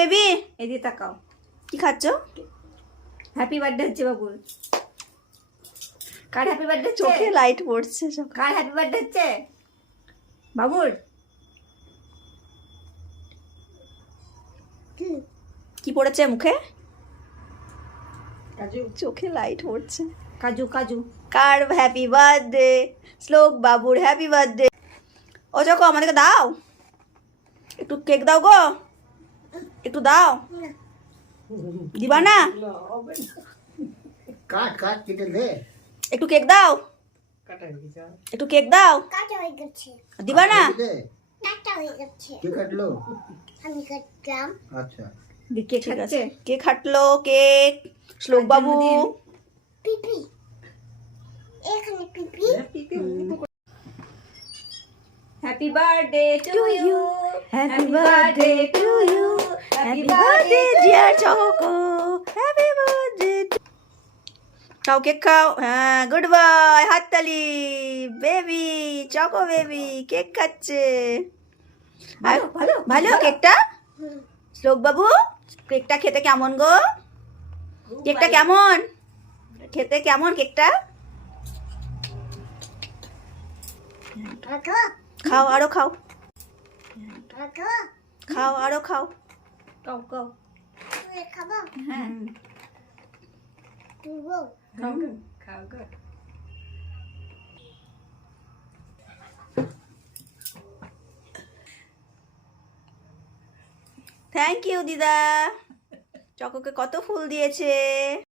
Baby? এদিকে তাকাও। কি খাচ্ছ? হ্যাপি বার্থডে হচ্ছে বাবুর। কার হ্যাপি বার্থডে? চোখে লাইট পড়ছে সব। কার হ্যাপি বার্থডে হচ্ছে? বাবুর। কি পড়েছে মুখে? কাজু। চোখে লাইট পড়ছে। কাজু কাজু। কার হ্যাপি বার্থডে? শ্লোক বাবুর হ্যাপি বার্থডে। ও চকো আমাদেরকে দাও, একটু কেক দাও গো, একটু দাও। দিবা না? কাট কাট কেটে দে। একটু কেক দাও, একটু কেক দাও। কাটা হয়ে গেছে। দিবা না? কেটে দে। কাটা হয়ে গেছে। কে কাটলো? আমি কাটলাম। আচ্ছা কে ঠিক খাচ্ছে? আছে, কেক হাঁটলো কেক। শ্লোক বাবু পিপি। এখানে পিপি। Happy birthday to you. Happy birthday to you, happy birthday dear Choco, happy birthday. খাও কেক খাও। হ্যাঁ গুড বাই, হাততালি। বেবি চকো বেবি কেক খাচ্ছে। আর ভালো, ভালো কেকটা? শ্লোক বাবু কেকটা খেতে কেমন গো? কেকটা কেমন খেতে? কেমন কেকটা? রাখো। খাও আরো খাও, রাখো। খাও আরো খাও। কাও কাও। তুই খাবো। হ্যাঁ তুই খাও গো, খাও গো। থ্যাংক ইউ দিদা, চকোকে কত ফুল দিয়েছে।